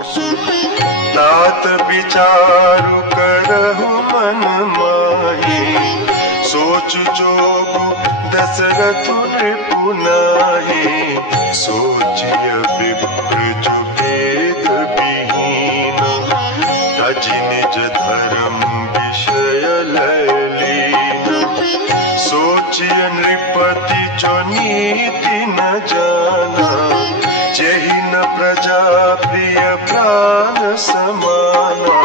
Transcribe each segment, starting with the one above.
तात विचारु करहु मन माही, सोच जोगु दशरथ नृपु नाहि। सोचिय विप्र जो वेद विहीन, तजि निज धर्म विषय ललीन। सोचिय नृपति जो नीति न जाना, जेहि न प्रजा प्रिय प्राण समाना।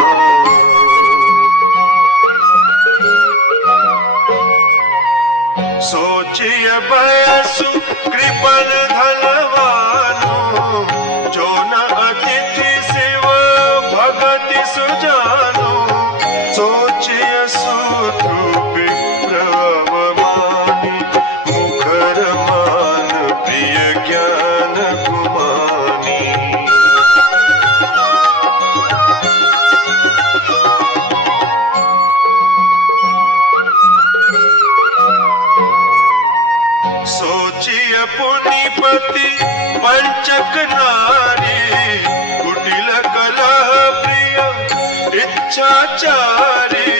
सोचिय बयसु कृपण धनवानु, जो न अतिथि शिव भगति सुजानु। सोचिय सूत्रु विप्र अवमानी, मुखर मान प्रिय ज्ञान गुमानी। सोचिय पुनिपति पंचक नारी, कुटिल कलह प्रिय इच्छाचारी।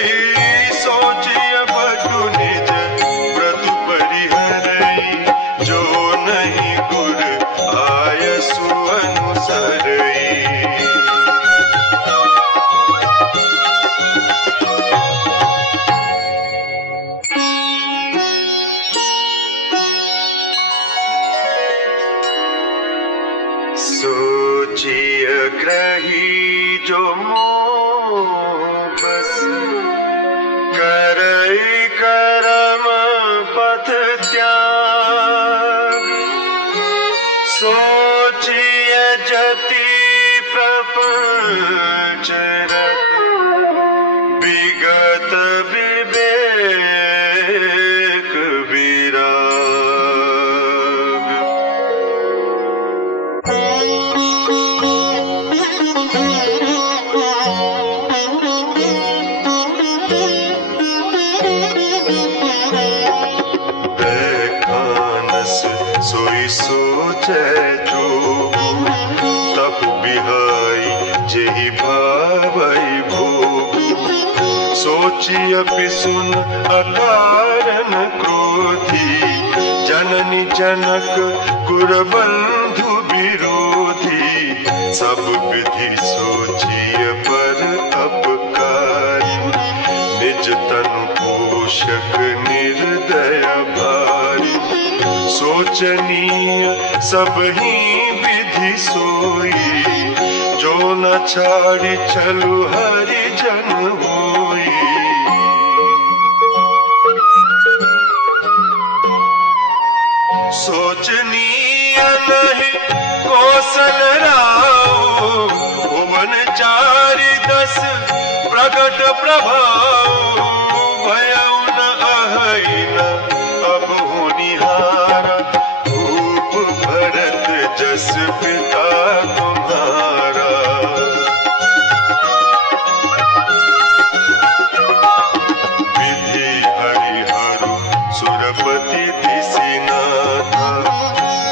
सोचिय बटु निज व्रत परिहरई, जो नहीं गुर आयसु अनुसरई। सोचिय ग्रही जो मोह बस, करई करम पथ त्याग। सोचिय जति प्रपंच रत, विगत विवेक विराग। सोई सोचै जो, तप बिहाई जेहि भावई भोग। सोचिय पिसुन अकारण क्रोधी, जननी जनक कुरबंधु विरोधी। सब विधि सोचिय पर अपकारी, निज तनु पोषक निर्दय भारी। सोचनीय सब ही विधि सोई, जो न छाड़ी चलु हरि जन होई। सोचनीय नहीं कौशल राव, भुवन चारि दस प्रगट प्रभाव। भयउ न अहै न अब होनिहारा, भूप भरत जस पिता तुम्हारा। विधि हरिहरु सुरपति दिसिनाथा,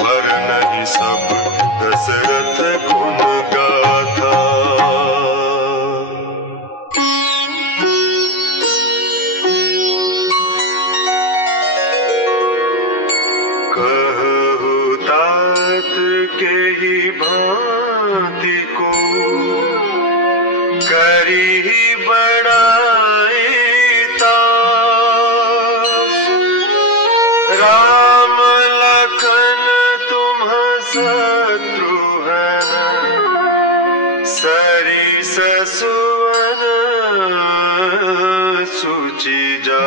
वर्णहि सब दशरथ गुण गाथा। कहु तात के ही भांति को, करी बड़ाई तास। राम लखन तुम शत्रुघ्न, सरिस सुवन सुचि जा।